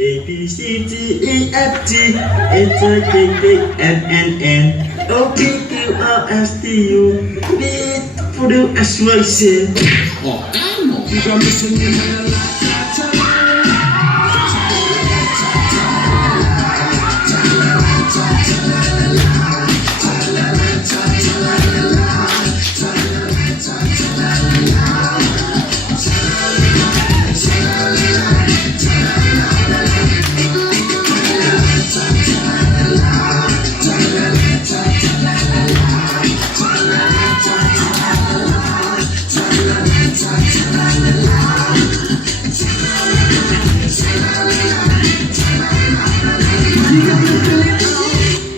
A B C D E F G H I J K L M N O P Q R S T U V W X Y Z. Oh, calmo. Fica me singing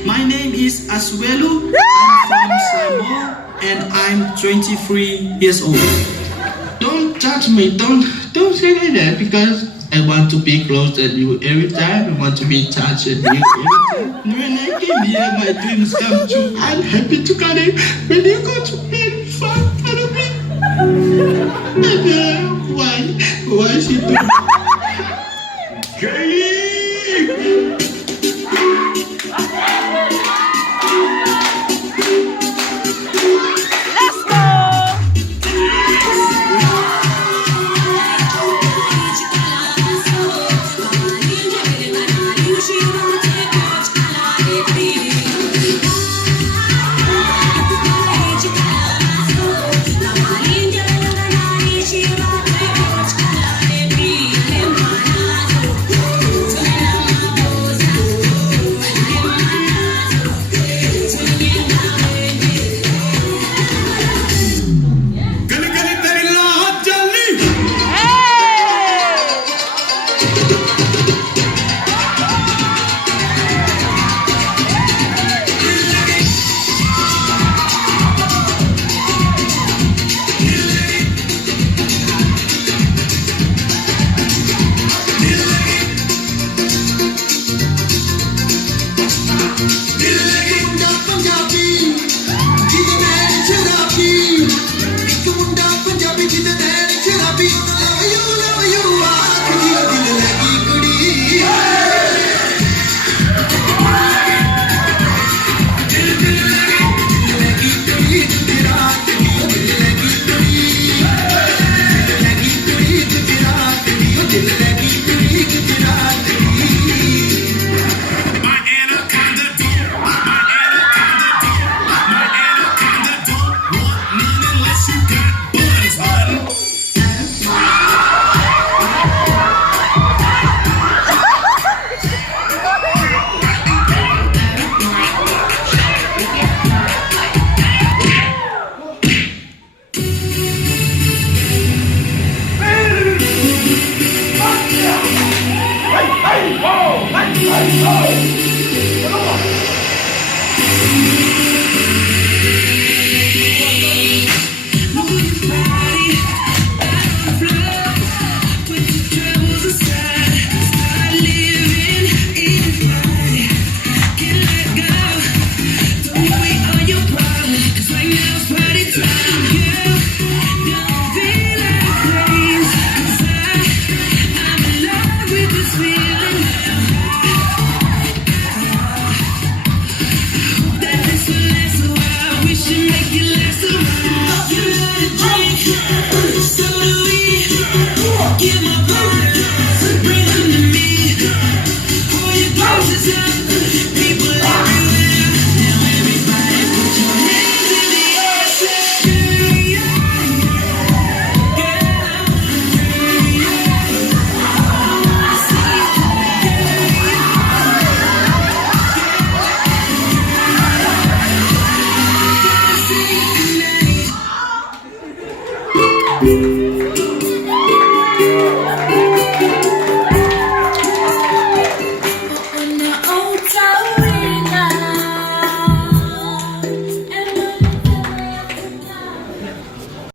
My name is Aswelu. I'm from Samoa and I'm 23 years old. Don't judge me. Don't say like that because I want to be close to you every time. I want to be touched with you every time. When I came here, my dreams come true. I'm happy to come in. When you go to bed,